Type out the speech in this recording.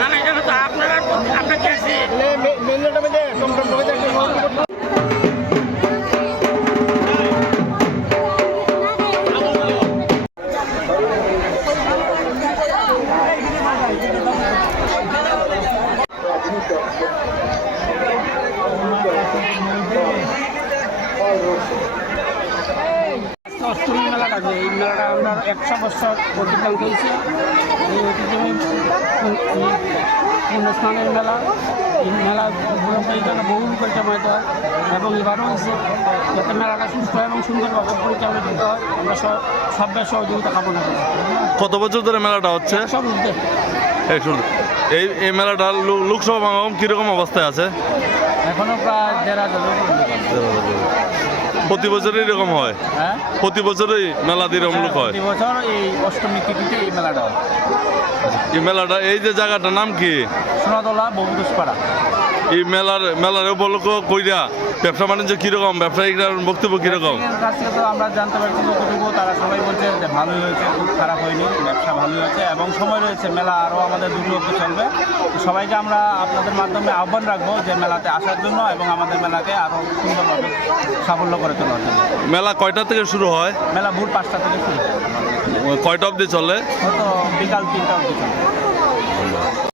না না এটা তো আপনারা আপনাকে আছে অষ্টমী মেলা থাকে। এই মেলাটা আমরা 100 বছর অতিক্রম করেছি। এই ঐতিহ্যময় স্নানের মেলা, এই মেলা বহু পরিচালিত হয় এবং এবারও হয়েছে যাতে মেলাটা সুস্থ এবং সুন্দরভাবে পরিচালিত হয়। আমরা সবের সহযোগিতা কামনা করি। কত বছর ধরে মেলাটা হচ্ছে? সব উদ্যোগ এই মেলাটা লোকসভা বাংলা কিরকম অবস্থায় আছে? এখনো প্রায় 1,500। প্রতি বছর এরকম হয়? হ্যাঁ, প্রতি বছরই মেলা এরকম লোক হয়? প্রতি বছর এই অষ্টমী তিথিতে এই মেলাটা হয়। এই মেলাটা, এই যে জায়গাটার নাম কি? সোনাতলা বহুদুষপাড়া। এই মেলার উপলক্ষ কইরা ব্যবসা বাণিজ্য কিরকম, ব্যবসায়িকরা বক্তব্য কিরকম? কাছ থেকে তো আমরা জানতে পারছি যতটুকু, তারা সবাই বলছে যে ভালোই হয়েছে, খুব খারাপ হয়নি, ব্যবসা ভালোই হয়েছে এবং সময় রয়েছে। মেলা আরও আমাদের 2 অবধি চলবে। সবাইকে আমরা আপনাদের মাধ্যমে আহ্বান রাখবো যে মেলাতে আসার জন্য এবং আমাদের মেলাকে আরও সুন্দরভাবে সাফল্য করে তোলার জন্য। মেলা কয়টা থেকে শুরু হয়? মেলা ভোর 5টা থেকে শুরু হয়। কয়টা অবধি চলে? হয়তো বিকাল 3টা অবধি চলবে।